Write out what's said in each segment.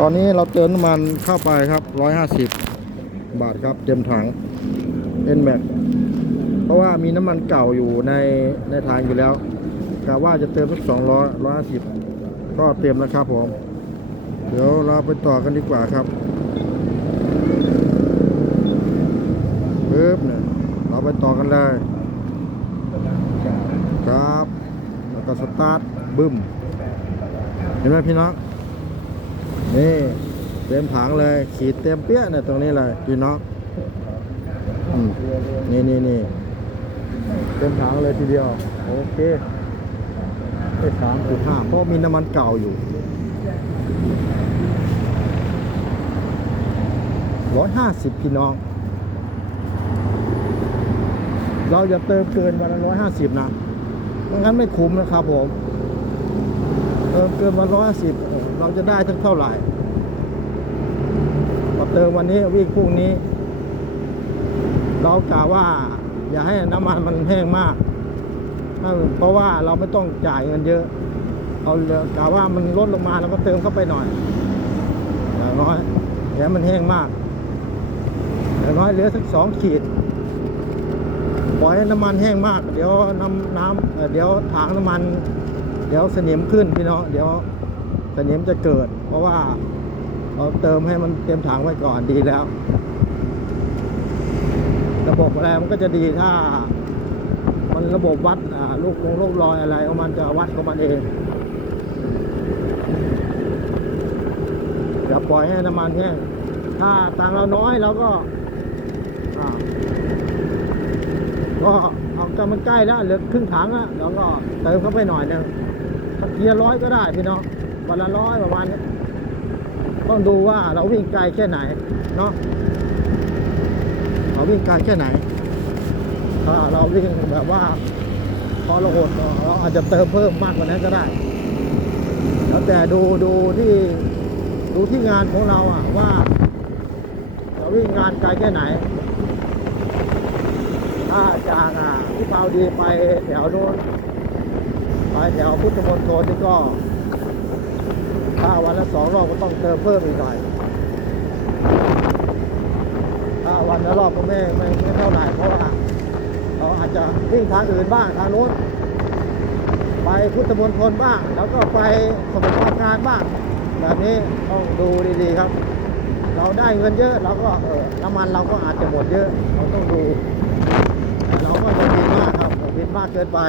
ตอนนี้เราเติมน้ำมันเข้าไปครับ 150 บาทครับเต็มถัง n m a x เพราะว่ามีน้ำมันเก่าอยู่ในในถังอยู่แล้วกะว่าจะเติมสัก200 150ก็เต็มแล้วครับผม เดี๋ยวเราไปต่อกันดีกว่าครับปึ๊บเนี่ยเราไปต่อกันเลยครับ แล้วก็สตาร์ทบึ้ม เห็นไหมพี่น้อง นี่เต็มถังเลยขีดเต็มเปี้ยเนี่ยตรงนี้เลยพี่น้องนี่นี่นี่เต็มถังเลยทีเดียว โอเคได้สามจุดห้าเพราะมีน้ำมันเก่าอยู่ร้อยห้าสิบพี่น้อง เราจะเติมเกินวันละร้อยห้าสิบนะไม่งั้นไม่คุ้มนะครับผม เติมเกินวันร้อยห้าสิบ เราจะได้ทั้งเท่าไหร่พอเติมวันนี้วิ่งพรุ่งนี้ เรากะว่า อย่าให้น้ำมันมันแห้งมาก เพราะว่าเราไม่ต้องจ่ายเงินเยอะเอาเหลือกะว่ามันลดลงมาเราก็เติมเข้าไปหน่อยอย่างน้อยอย่ามันแห้งมากอย่างน้อยเหลือสักสองขีดปล่อยให้น้ำมันแห้งมาก เดี๋ยวน้ำน้ำเดี๋ยวถังน้ำมัน เดี๋ยวสนิมขึ้นพี่น้องเดี๋ยว สนิมจะเกิด เพราะว่าเราเติมให้มันเต็มถังไว้ก่อนดีแล้ว ระบบอะไรมันก็จะดีถ้า มันระบบวัดลูกลงลูกรอยอะไรของมันจะวัดของมันเองอย่าปล่อยให้น้ำมันแห้งถ้าตังเราน้อยเราก็ก็เอากำมันใกล้แล้วเหลือครึ่งถังแล้วเราก็เติมเข้าไปหน่อยหนึงสักเทียร้อยก็ได้พี่น้อง วันละร้อยประมาณนี้ต้องดูว่าเราวิ่งไกลแค่ไหนเนาะเราวิ่งไกลแค่ไหนถ้าเราวิ่งแบบว่า พอเราหดเราอาจจะเติมเพิ่มมากกว่านั้นก็ได้ แล้วแต่ดูดูที่ดูที่งานของเราอะว่าเราวิ่งงานไกลแค่ไหน ถ้าจากอะที่เปาดีไปแถวโน้นไปแถวพุทธมณฑลนี่ก็ ถ้าวันละสองรอบก็ต้องเติมเพิ่มอีกหน่อย ถ้าวันละรอบก็ไม่ไม่ไม่เท่าไหร่เพราะว่าเราอาจจะวิ่งทางอื่นบ้างทางโน้นไปพุทธมณฑลบ้าง แล้วก็ไปสมุทรปราการบ้าง แบบนี้ต้องดูดีๆครับ เราได้เงินเยอะเราก็เออน้ำมันเราก็อาจจะหมดเยอะ เราต้องดู เราก็จะบินมากครับบินมากเกินไป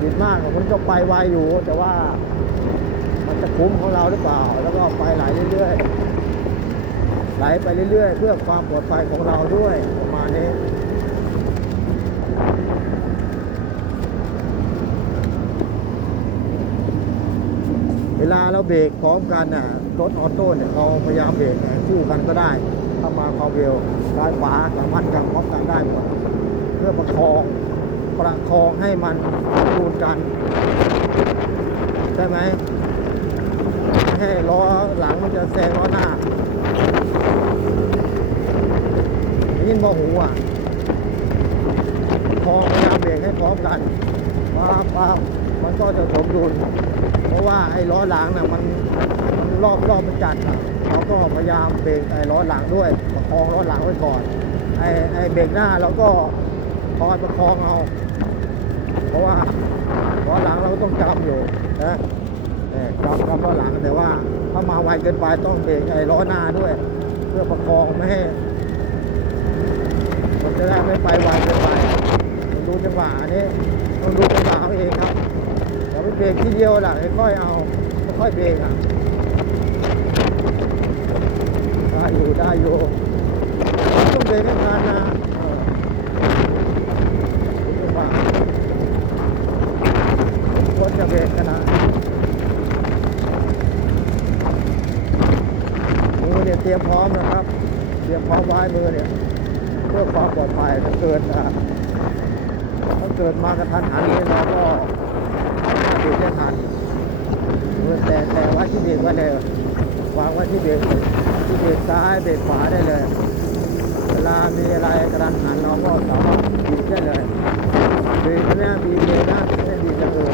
บินมากมันก็ไปไวอยู่ แต่ว่า จะคุ้มของเราหรือเปล่า แล้วก็ไปไหลเรื่อยๆไหลไปเรื่อยๆ เพื่อความปลอดภัยของเราด้วยประมาณนี้เวลาเราเบรกพร้อมกันน่ะรถออโต้เนี่ยเราพยายามเบรกคู่กันก็ได้ถ้ามาความเร็วซ้ายขวาสามารถกันพร้อมกันได้หมดเพื่อประคองประคองให้มันคูนกันใช่ไหม ให้ล้อหลังมันจะแซงล้อหน้ายินบ่หูอะประคองพยายามเบรกให้พร้อมกันป้าป้ามันก็จะสมดุล เพราะว่าไอ้ล้อหลังน่ะมันมันรอบรอบมันจัดอะเราก็พยายามเบรกไอ้ล้อหลังด้วยประคองล้อหลังไว้ก่อนไอ้ไอ้เบรกหน้าเราก็คอยประคองเอา เพราะว่าล้อหลังเราต้องจำอยู่นะ เออจำจำล้อหลังแต่ว่าถ้ามาไวเกินไปต้องเบรกไอ้ล้อหน้าด้วย เพื่อประคองไม่ให้มันจะได้ไม่ไปไวเกินไปต้องดูจังหวะนี้ต้องดูจังหวะเอาเองครับอย่าไปเบรกทีเดียวล่ะค่อยเอาค่อยเบรกอะได้อยู่ได้อยู่ต้องเบรกให้ทันนะเออจังหวะควรจะเบรกกันนะมือ เตรียมพร้อมนะครับ เตรียมพร้อมไว้มือเนี่ยเพื่อความปลอดภัยถ้าเกิดอะถ้าเกิดมากระทันหันนี่เราก็เบรกได้ทันแต่แต่ว่าที่เบรกไว้เลยวางไว้ที่เบรกที่เบรกซ้ายเบรกขวาได้เลย เวลามีอะไรกระดันหันเราก็สามารถบีบได้เลยเบรกเนี่ยบีบเบรกนะไม่บีบอย่างอื่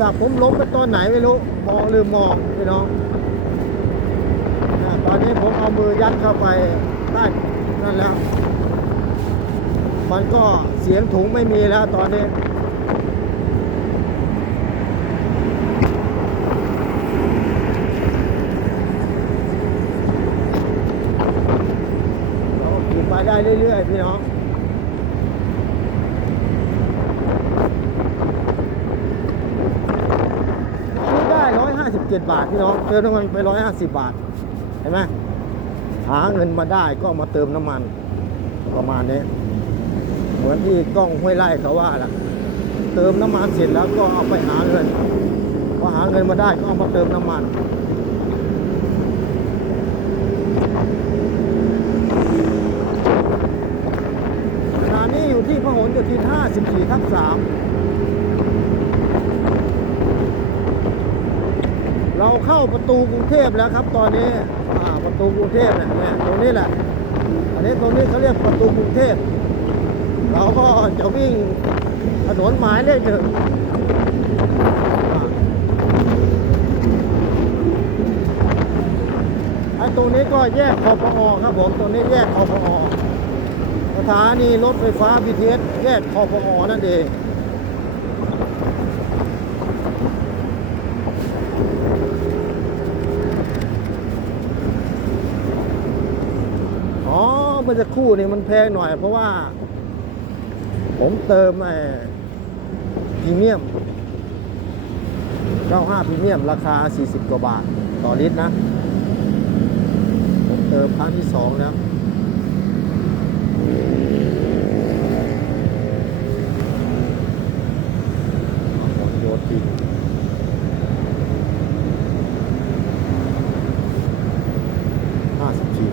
ศัพท์ผมล้มไปตอนไหนไม่รู้มองลืมมองพี่น้องนะตอนนี้ผมเอามือยัดเข้าไปใต้นั่นแล้ว มันก็เสียงถุงไม่มีแล้วตอนนี้ดีไปได้เรื่อยๆพี่น้อง อันนี้ได้ร้อยห้าสิบ เจ็ดบาทพี่น้องเติมน้ำมันไปร้อยห้าสิบบาท เห็นไหมหาเงินมาได้ก็มาเติมน้ำมันประมาณนี้ เหมือนที่กล้องห้วยไร่เขาว่าล่ะ เติมน้ำมันเสร็จแล้วก็เอาไปหาเงินพอหาเงินมาได้ก็เอามาเติมน้ำมันขณะนี้อยู่ที่พหลโยธิน54ทับ3 เราเข้าประตูกรุงเทพแล้วครับ ตอนนี้ประตูกรุงเทพเนี่ยตรงนี้แหละอันนี้ตรงนี้เขาเรียกประตูกรุงเทพเราก็จะวิ่งถนนหมายเลขหนึ่งไอ้ตรงนี้ก็แยกคอปอครับผมตรงนี้แยกคอปอสถานีรถไฟฟ้า BTS แยกคอพอนั่นเอง อ๋อเมื่อสักครู่นี่มันแพงหน่อย เพราะว่า ผมเติมไอ้พรีเมียม 95พรีเมียม ราคา 40 กว่าบาท ต่อลิตรนะ ผมเติมครั้งที่สองแล้ว ผลโยธิน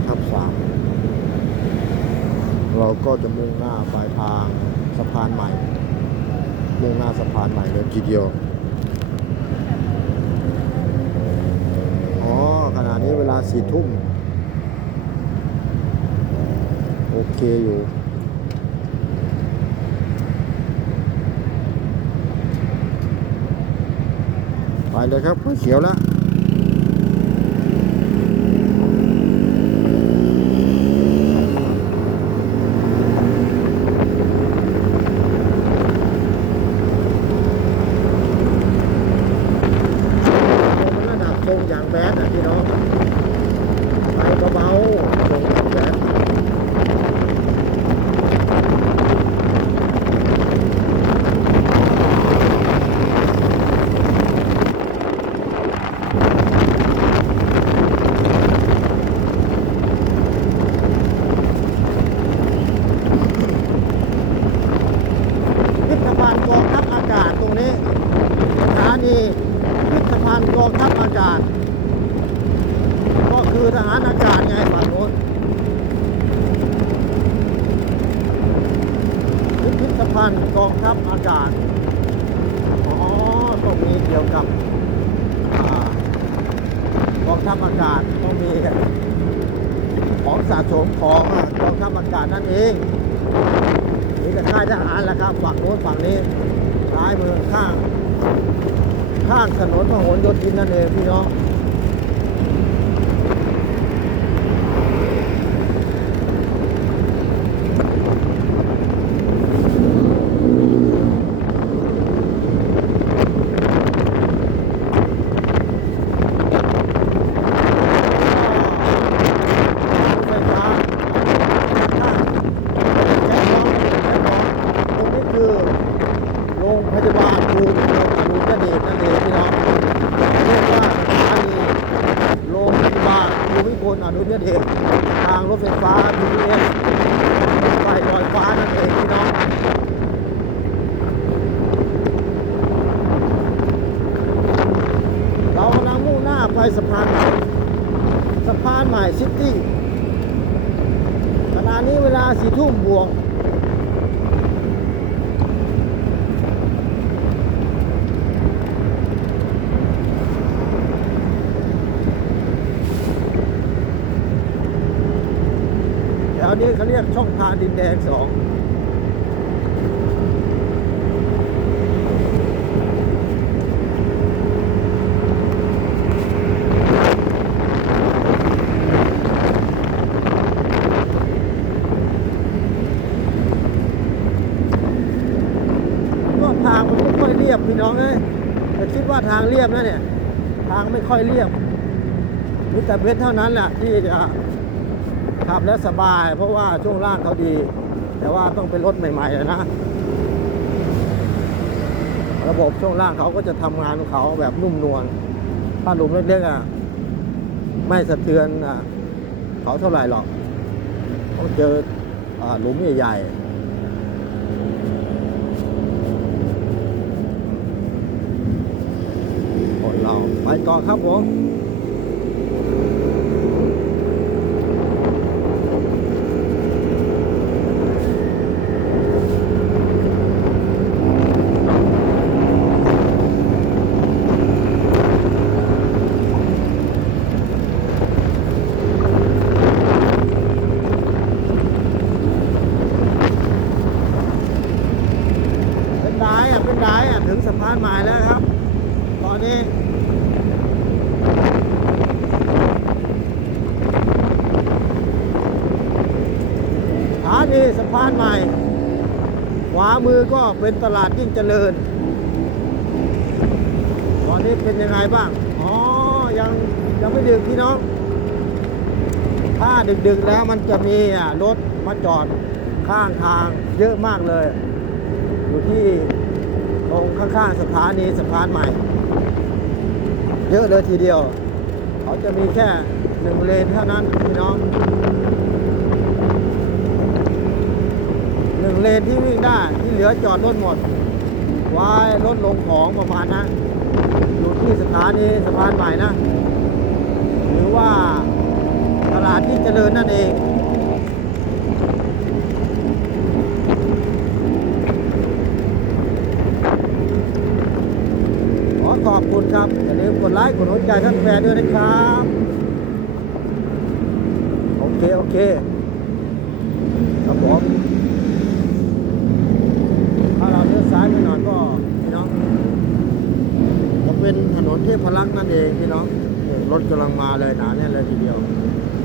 54ทับ3 เราก็จะมุ่งหน้าไปทางสะพานใหม่ มุ่งหน้าสะพานใหม่เลยทีเดียว อ๋อขณะนี้เวลาสี่ทุ่ม โอเคอยู่ไปเลยครับเขียวแล้ว มันระดับทรงอย่างแบดนะพี่น้อง ไปเบาๆทรงอย่างแบดพิพิธภัณฑ์กองทัพอากาศตรงนี้ สถานีพิพิธภัณฑ์ก อากาศ ก็คือทหารอากาศไงฝั่งโน้นพิพิธภัณฑ์กองทัพอากาศ อ๋อต้องมีเกี่ยวกับกองทัพอากาศต้องมีของสะสมของกองทัพอากาศนั่นเองนี่ก็ค่ายทหารแหละครับ ฝั่งโน้นฝั่งนี้ซ้ายมือข้าง ข้างถนนพหลโยธินนั่นเองพี่น้อง ไฟฟ้าข้างแจ้งน้องแจ้งน้องตรงนี้คือโรงพยาบาลภูมิพลอดุลยเดชนั่นเองพี่น้องเรียกว่าสถานีโรงพยาบาลภูมิพลอดุลยเดชทางรถไฟฟ้า BTS ไฟลอยฟ้านั่นเองพี่น้อง เรากำลังมุ่งหน้า ไปสะพานใหม่สะพานใหม่ซิตี้ขณะนี้เวลาสี่ทุ่มบวกแถวนี้เขาเรียกช่องทางดินแดงสอง เอ้ยจะคิดว่า ทางเรียบนะเนี่ย ทางไม่ค่อยเรียบมีแต่เพชรเท่านั้นแหละที่จะขับแล้วสบาย เพราะว่าช่วงล่างเขาดี แต่ว่าต้องเป็นรถใหม่ๆนะ ระบบช่วงล่างเขาก็จะทำงานของเขาแบบนุ่มนวลถ้าหลุมเล็กๆอะไม่สะเทือนอะเขาเท่าไหร่หรอกต้องเจออหลุมใหญ่ๆ คนเราไปต่อครับผมเป็นไดอะเป็นไดอะถึงสะพานใหม่แล้วครับ ตอนนี้ สถา นี่สะพานใหม่ ขวามือก็เป็นตลาดยิ่งเจริญ ตอนนี้เป็นยังไงบ้าง อ๋อ ยังยังไม่ดึกพี่น้อง ถ้าดึกๆแล้วมันจะมีรถมาจอดข้างทางเยอะมากเลย อยู่ที่ตรงข้างๆสถานีสะพานใหม่ เยอะเลยทีเดียว เขาจะมีแค่หนึ่งเลนเท่านั้นพี่น้องหนึ่ง เลนที่วิ่งได้ที่เหลือจอดรถหมด ไว้รถลงของประมาณนะอยู่ที่สถานีสะพานใหม่นะ หรือว่าตลาดที่เจริญนั่นเองขอขอบคุณครับ อย่าลืมกดไลค์กดหัวใจท่านแฟนด้วยนะครับ โอเค โอเค ครับผมถ้าเราเลี้ยวซ้ายไปหน่อยก็พี่น้องจะ เป็นถนนเทพพลักษ์นั่นเองพี่น้องรถกำลังมาเลยหนาแน่นเลยทีเดียว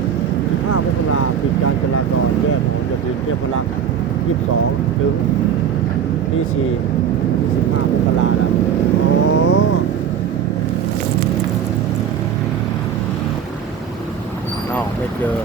15มกราปิดการจราจรแยกถนนจะดินเทพพลักษ์22 ถึงที่4 25มกราแล้วอ๋ออ้าวไม่เจอ